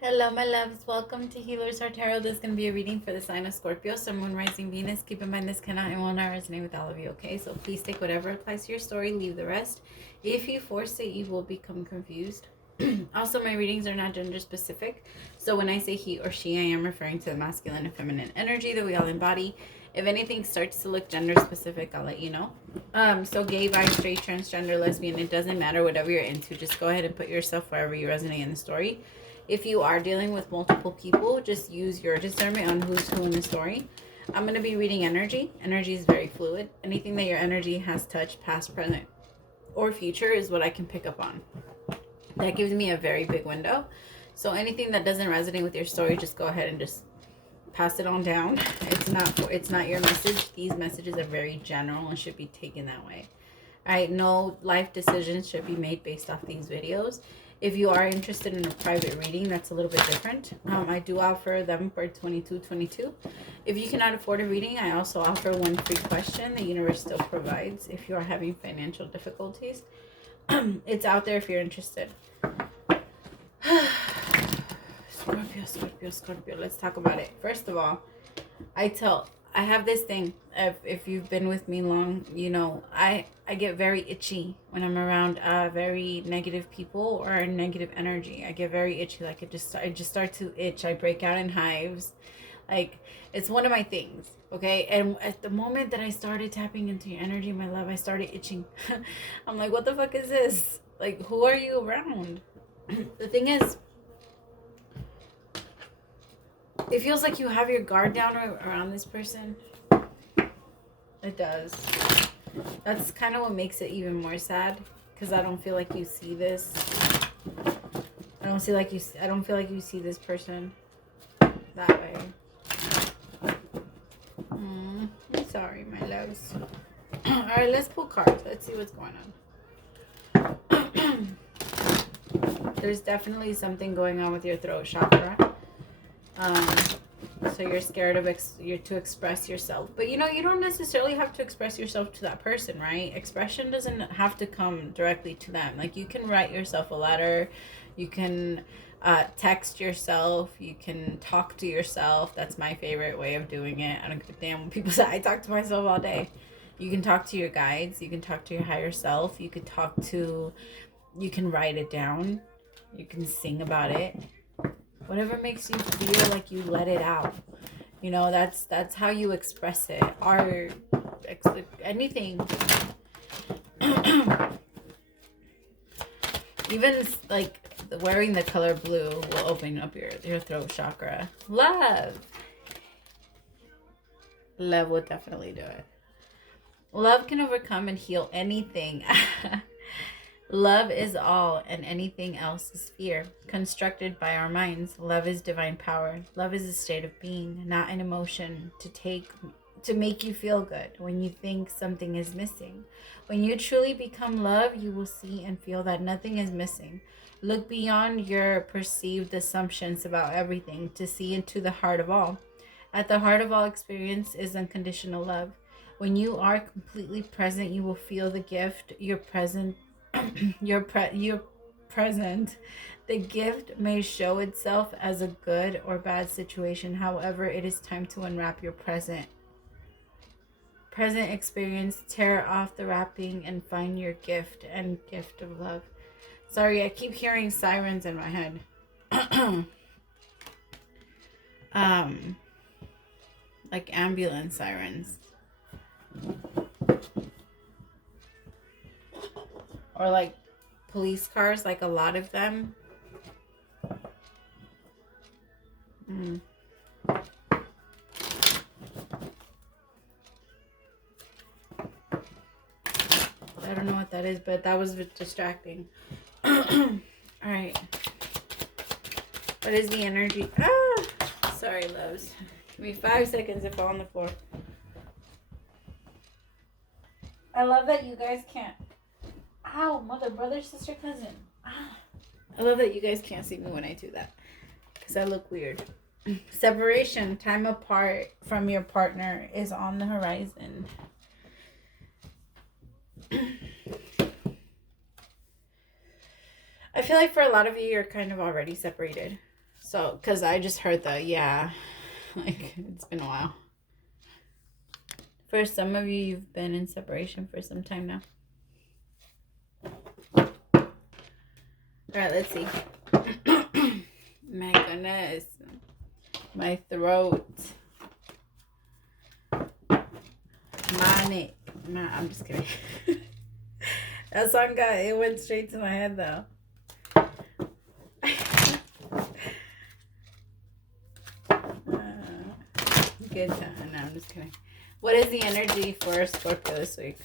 Hello, my loves. Welcome to HealersHeartTarot. This is going to be a reading for the sign of Scorpio, Sun, Moon, Rising, Venus. Keep in mind this cannot and will not resonate with all of you, okay? So please take whatever applies to your story, leave the rest. If you force it, you will become confused. Also, my readings are not gender specific. So when I say he or she, I am referring to the masculine and feminine energy that we all embody. If anything starts to look gender specific, I'll let you know. So gay, bi, straight, transgender, lesbian, it doesn't matter. Whatever you're into, just go ahead and put yourself wherever you resonate in the story. If you are dealing with multiple people, just use your discernment on who's who in the story. I'm going to be reading energy. Energy is very fluid. Anything that your energy has touched, past, present, or future is what I can pick up on. That gives me a very big window. So anything that doesn't resonate with your story, just go ahead and just pass it on down. It's not your message. These messages are very general and should be taken that way. All right, no life decisions should be made based off these videos. If you are interested in a private reading, that's a little bit different. I do offer them for $22.22. If you cannot afford a reading, I also offer one free question the universe still provides if you are having financial difficulties. It's out there if you're interested. Scorpio, Scorpio, Scorpio. Let's talk about it. First of all, I have this thing. If you've been with me long, you know, I get very itchy when I'm around very negative people or negative energy. I get very itchy. Like I just start to itch. I break out in hives. Like it's one of my things. Okay. And at the moment that I started tapping into your energy, my love, I started itching. I'm like, what the fuck is this? Like, who are you around? The thing is, it feels like you have your guard down around this person. It does. That's kind of what makes it even more sad, because I don't feel like you see this. I don't feel like you see this person that way. I'm sorry, my loves. All right, let's pull cards. Let's see what's going on. There's definitely something going on with your throat chakra. So you're scared of to express yourself, but you know, you don't necessarily have to express yourself to that person, right? Expression doesn't have to come directly to them. Like, you can write yourself a letter, you can text yourself, you can talk to yourself. That's my favorite way of doing it. I don't give a damn when people say I talk to myself all day. You can talk to your guides, you can talk to your higher self, you can write it down, you can sing about it. Whatever makes you feel like you let it out. You know, that's how you express it. Art, anything. Even like wearing the color blue will open up your throat chakra. Love will definitely do it. Love can overcome and heal anything. Love is all, and anything else is fear, constructed by our minds. Love is divine power. Love is a state of being, not an emotion to make you feel good when you think something is missing. When you truly become love, you will see and feel that nothing is missing. Look beyond your perceived assumptions about everything to see into the heart of all. At the heart of all experience is unconditional love. When you are completely present, you will feel the gift. You're present. You're present. The gift may show itself as a good or bad situation. However, it is time to unwrap your present experience. Tear off the wrapping and find your gift and gift of love. Sorry, I keep hearing sirens in my head. Like ambulance sirens. Or like police cars, like a lot of them. I don't know what that is, but that was distracting. Alright. What is the energy? Sorry, loves. Give me 5 seconds to fall on the floor. I love that you guys can't. Ow, mother, brother, sister, cousin. I love that you guys can't see me when I do that, because I look weird. Separation, time apart from your partner is on the horizon. I feel like for a lot of you, you're kind of already separated. So, because I just heard the, yeah, like, it's been a while. For some of you, you've been in separation for some time now. All right, let's see. My goodness. My throat. My neck. Nah, I'm just kidding. That song it went straight to my head, though. Good time. No, I'm just kidding. What is the energy for Scorpio this week?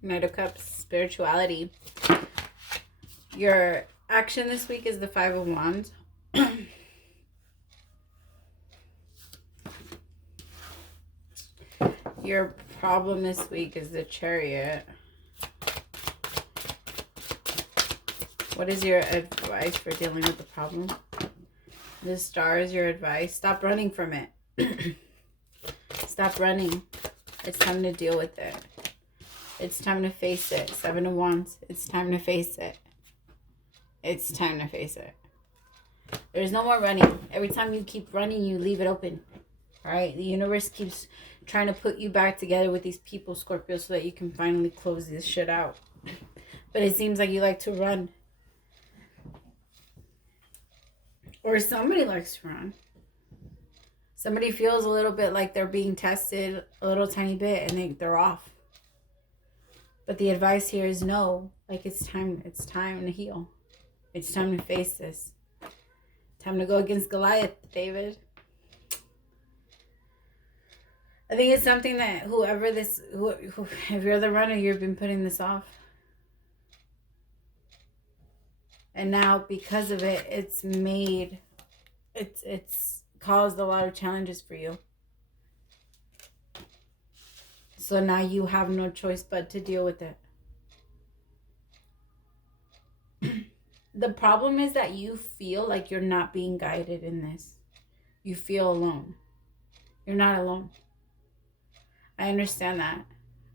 Knight of Cups, spirituality. Your action this week is the Five of Wands. Your problem this week is the Chariot. What is your advice for dealing with the problem? The Star is your advice. Stop running from it. Stop running. It's time to deal with it. It's time to face it. Seven of Wands. It's time to face it. It's time to face it. There's no more running. Every time you keep running, you leave it open. All right? The universe keeps trying to put you back together with these people, Scorpio, so that you can finally close this shit out. But it seems like you like to run. Or somebody likes to run. Somebody feels a little bit like they're being tested a little tiny bit and they're off. But the advice here is no. Like, it's time to heal. It's time to face this. Time to go against Goliath, David. I think it's something that if you're the runner, you've been putting this off. And now because of it, it's caused a lot of challenges for you. So now you have no choice but to deal with it. The problem is that you feel like you're not being guided in this. You feel alone. You're not alone. I understand that.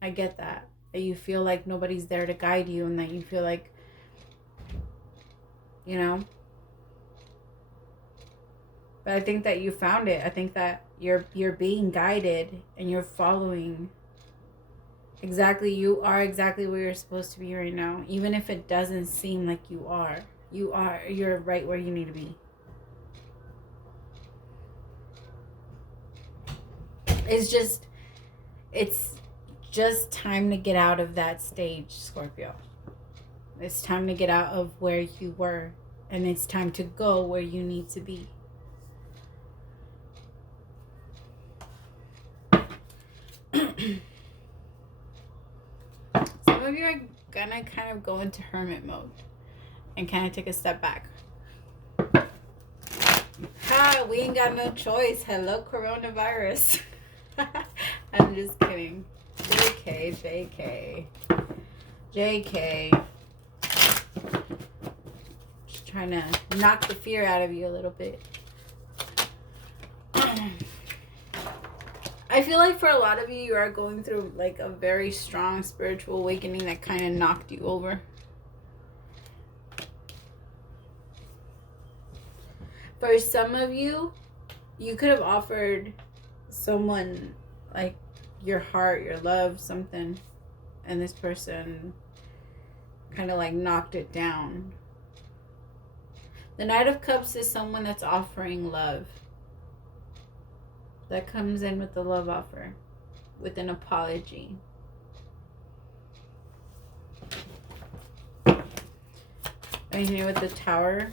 I get that. That you feel like nobody's there to guide you and that you feel like, you know. But I think that you found it. I think that you're being guided and you're following exactly. You are exactly where you're supposed to be right now. Even if it doesn't seem like you are. You're right where you need to be. It's just time to get out of that stage, Scorpio. It's time to get out of where you were. And it's time to go where you need to be. Some of you are gonna kind of go into hermit mode and kind of take a step back. Ha, we ain't got no choice. Hello, coronavirus. I'm just kidding. JK. Just trying to knock the fear out of you a little bit. I feel like for a lot of you, you are going through like a very strong spiritual awakening that kind of knocked you over. For some of you, you could have offered someone like your heart, your love, something, and this person kind of like knocked it down. The Knight of Cups is someone that's offering love. That comes in with the love offer, with an apology. And here with the Tower,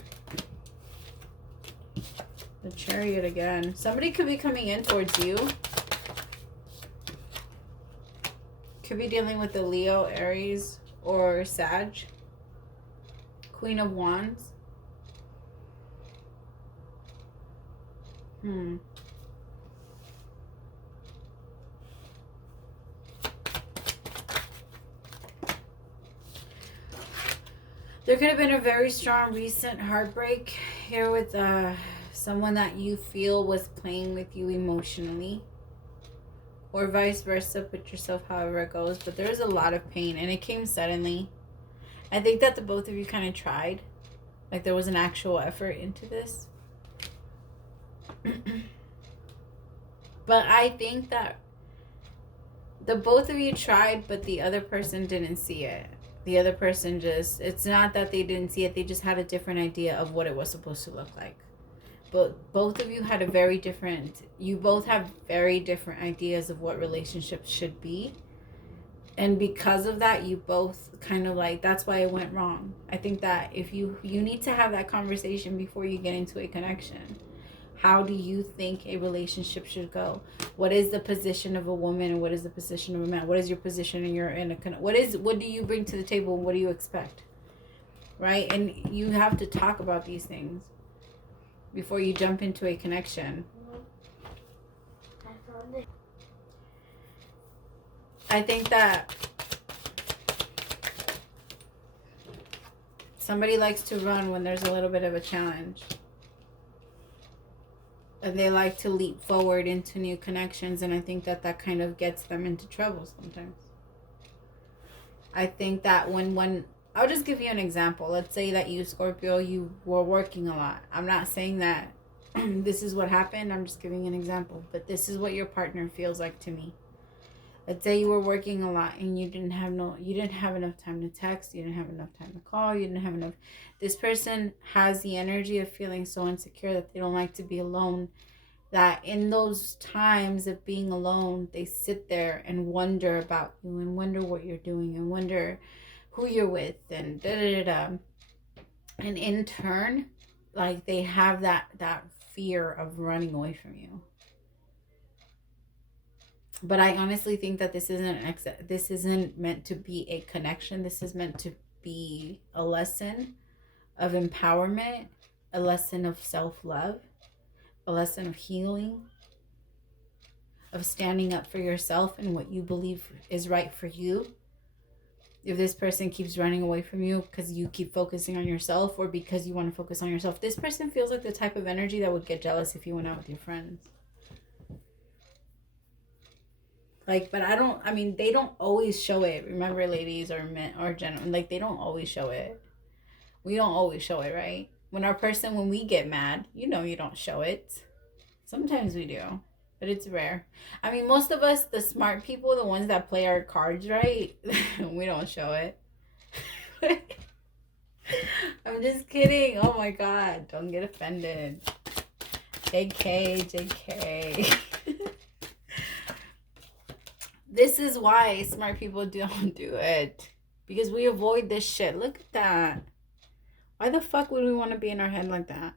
the Chariot again. Somebody could be coming in towards you. Could be dealing with the Leo, Aries, or Sag. Queen of Wands. There could have been a very strong recent heartbreak here with someone that you feel was playing with you emotionally. Or vice versa, put yourself however it goes. But there was a lot of pain and it came suddenly. I think that the both of you kind of tried. Like there was an actual effort into this. But I think that the both of you tried, but the other person didn't see it. The other person just, it's not that they didn't see it, they just had a different idea of what it was supposed to look like. But both of you had you both have very different ideas of what relationships should be. And because of that, you both kind of like, that's why it went wrong. I think that if you need to have that conversation before you get into a connection. How do you think a relationship should go? What is the position of a woman and what is the position of a man? What is your position what do you bring to the table and what do you expect? Right? And you have to talk about these things before you jump into a connection. I think that somebody likes to run when there's a little bit of a challenge. And they like to leap forward into new connections, and I think that that kind of gets them into trouble sometimes. I think that when I'll just give you an example. Let's say that you, Scorpio, you were working a lot. I'm not saying that this is what happened. I'm just giving an example. But this is what your partner feels like to me. Let's say you were working a lot and you didn't have enough time to text, you didn't have enough time to call, you didn't have enough. This person has the energy of feeling so insecure that they don't like to be alone, that in those times of being alone, they sit there and wonder about you and wonder what you're doing and wonder who you're with and da-da-da-da. And in turn, like they have that fear of running away from you. But I honestly think that this isn't meant to be a connection. This is meant to be a lesson of empowerment, a lesson of self-love, a lesson of healing, of standing up for yourself and what you believe is right for you. If this person keeps running away from you because you keep focusing on yourself or because you want to focus on yourself, this person feels like the type of energy that would get jealous if you went out with your friends. Like, but they don't always show it. Remember, ladies or men or gentlemen, like they don't always show it. We don't always show it, right? When we get mad, you don't show it. Sometimes we do, but it's rare. I mean, most of us, the smart people, the ones that play our cards right, we don't show it. I'm just kidding. Oh my God, don't get offended. JK. This is why smart people don't do it. Because we avoid this shit. Look at that. Why the fuck would we want to be in our head like that?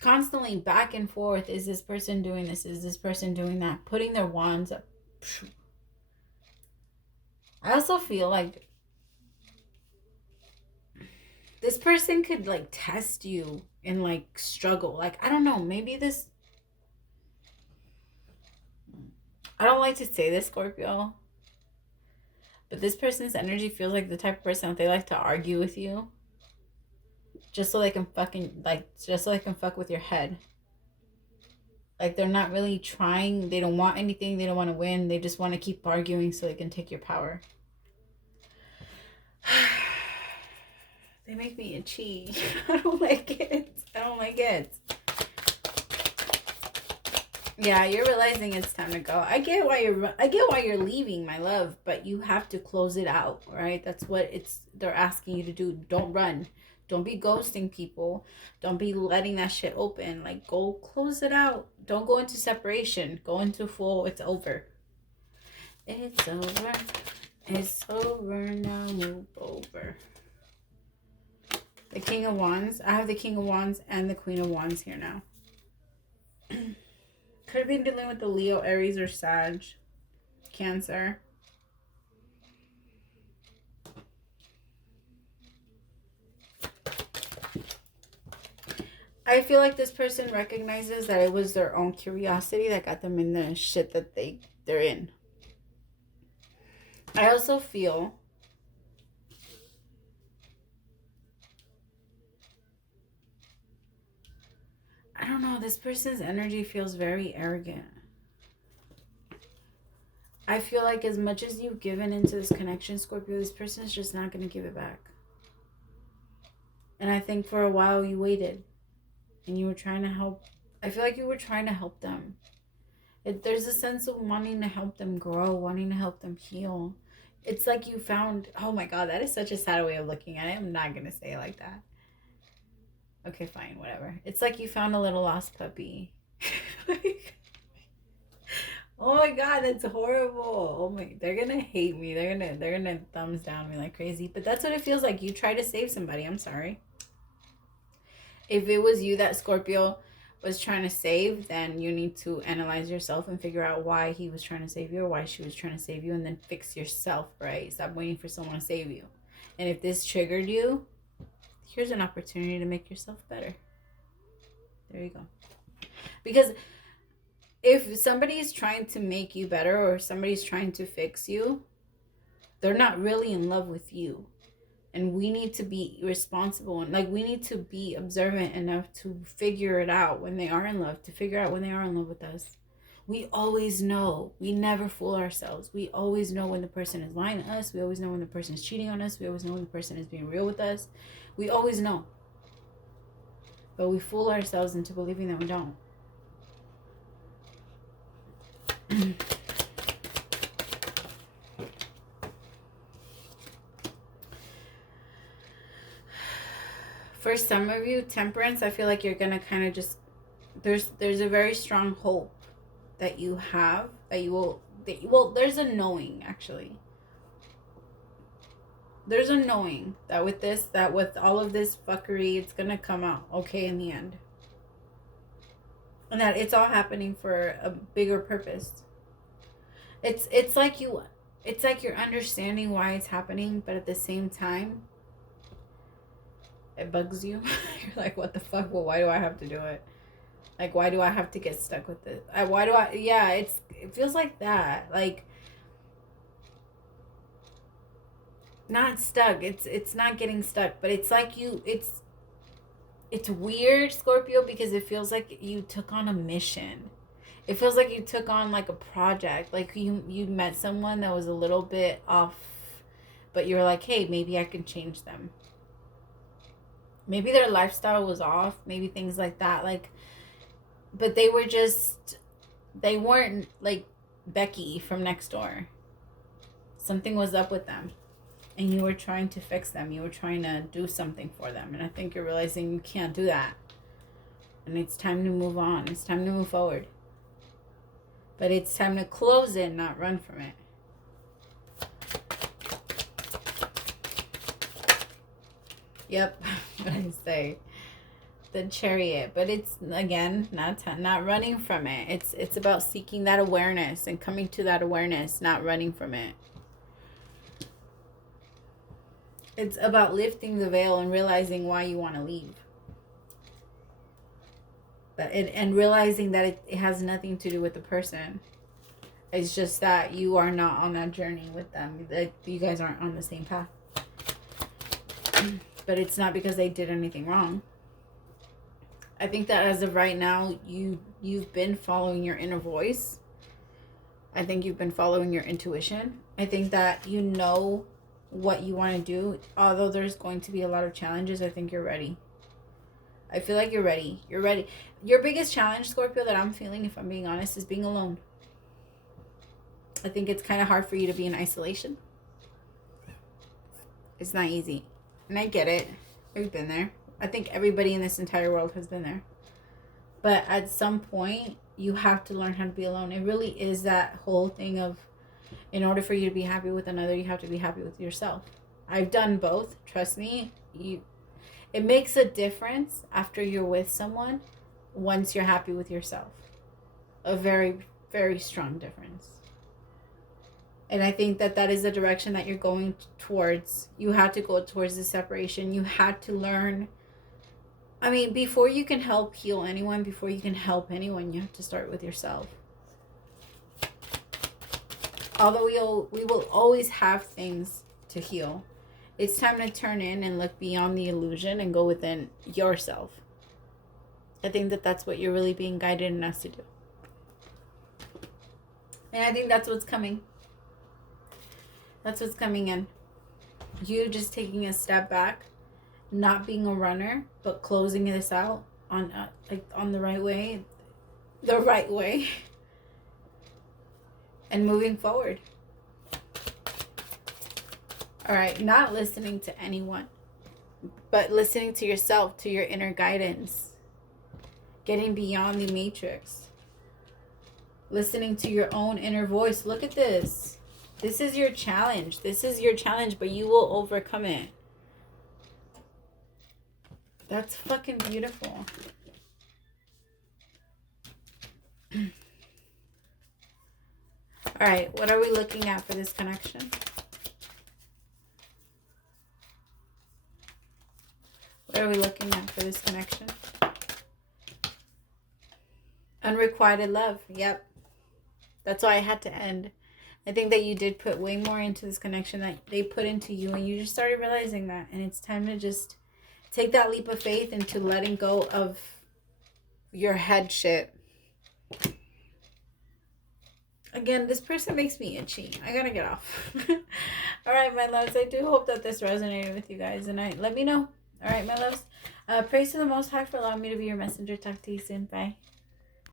Constantly back and forth. Is this person doing this? Is this person doing that? Putting their wands up. I also feel like this person could like test you and like struggle. Like, I don't know. Maybe this... I don't like to say this, Scorpio, but this person's energy feels like the type of person that they like to argue with you just so they can fuck with your head. Like they're not really trying. They don't want anything. They don't want to win. They just want to keep arguing so they can take your power. They make me itchy. I don't like it. Yeah, you're realizing it's time to go. I get why you're leaving, my love, but you have to close it out, right? That's what they're asking you to do. Don't run. Don't be ghosting people. Don't be letting that shit open. Like, go close it out. Don't go into separation. Go into full, it's over. It's over. It's over now. Move over. The King of Wands. I have the King of Wands and the Queen of Wands here now. Could have been dealing with the Leo, Aries, or Sag. Cancer. I feel like this person recognizes that it was their own curiosity that got them in the shit that they're in. I also feel I don't know, this person's energy feels very arrogant. I feel like as much as you've given into this connection, Scorpio, this person's just not going to give it back. And I think for a while you waited and you were trying to help. I feel like you were trying to help them. There's a sense of wanting to help them grow, wanting to help them heal. It's like you found, oh my God, that is such a sad way of looking at it. I'm not going to say it like that. Okay, fine, whatever. It's like you found a little lost puppy. Like, oh my God, that's horrible. Oh my, they're going to hate me. They're going to thumbs down me like crazy. But that's what it feels like. You try to save somebody. I'm sorry. If it was you that Scorpio was trying to save, then you need to analyze yourself and figure out why he was trying to save you or why she was trying to save you, and then fix yourself, right? Stop waiting for someone to save you. And if this triggered you, here's an opportunity to make yourself better. There you go. Because if somebody's trying to make you better or somebody's trying to fix you, they're not really in love with you. And we need to be responsible, and like we need to be observant enough to figure it out when they are in love, to figure out when they are in love with us. We always know. We never fool ourselves. We always know when the person is lying to us. We always know when the person is cheating on us. We always know when the person is being real with us. We always know. But we fool ourselves into believing that we don't. For some of you, Temperance, I feel like you're gonna kind of just, there's a very strong hope that you have, that you will, well, there's a knowing, actually. There's a knowing that with this, that with all of this fuckery, it's gonna come out okay in the end. And that it's all happening for a bigger purpose. It's like you're understanding why it's happening, but at the same time, it bugs you. You're like, what the fuck? Well, why do I have to do it? Like, why do I have to get stuck with it? It feels like that. Like, not stuck. It's not getting stuck, but it's like it's weird, Scorpio, because it feels like you took on a mission. It feels like you took on like a project. Like you met someone that was a little bit off, but you're like, hey, maybe I can change them. Maybe their lifestyle was off, maybe things like that, like, but they weren't like Becky from next door. Something was up with them, and you were trying to fix them. You were trying to do something for them, and I think you're realizing you can't do that, and it's time to move on. It's time to move forward, but it's time to close it, not run from it. Yep, what I say, the Chariot, but it's again not running from it. It's about seeking that awareness and coming to that awareness, not running from it. It's about lifting the veil and realizing why you want to leave, and realizing that it has nothing to do with the person. It's just that you are not on that journey with them. That you guys aren't on the same path. But it's not because they did anything wrong. I think that as of right now, you've been following your inner voice. I think you've been following your intuition. I think that you know what you want to do. Although there's going to be a lot of challenges, I think you're ready. I feel like you're ready. You're ready. Your biggest challenge, Scorpio, that I'm feeling, if I'm being honest, is being alone. I think it's kind of hard for you to be in isolation. It's not easy. And I get it. We've been there. I think everybody in this entire world has been there. But at some point, you have to learn how to be alone. It really is that whole thing of, in order for you to be happy with another, you have to be happy with yourself. I've done both. Trust me. It makes a difference after you're with someone once you're happy with yourself. A very, very strong difference. And I think that is the direction that you're going towards. You had to go towards the separation. You had to learn. I mean, before you can help heal anyone, before you can help anyone, you have to start with yourself. Although we will always have things to heal, it's time to turn in and look beyond the illusion and go within yourself. I think that's what you're really being guided and asked to do. And I think that's what's coming. That's what's coming in. You just taking a step back not being a runner, but closing this out on like on the right way, and moving forward. All right, not listening to anyone, but listening to yourself, to your inner guidance, getting beyond the matrix, listening to your own inner voice. Look at this. This is your challenge. This is your challenge, but you will overcome it. That's fucking beautiful. All right, what are we looking at for this connection? What are we looking at for this connection? Unrequited love. Yep. That's why I had to end. I think that you did put way more into this connection that they put into you, and you just started realizing that. And it's time to just take that leap of faith into letting go of your head shit. Again, this person makes me itchy. I gotta get off. All right, my loves. I do hope that this resonated with you guys. And let me know. All right, my loves. Praise to the Most High for allowing me to be your messenger. Talk to you soon. Bye.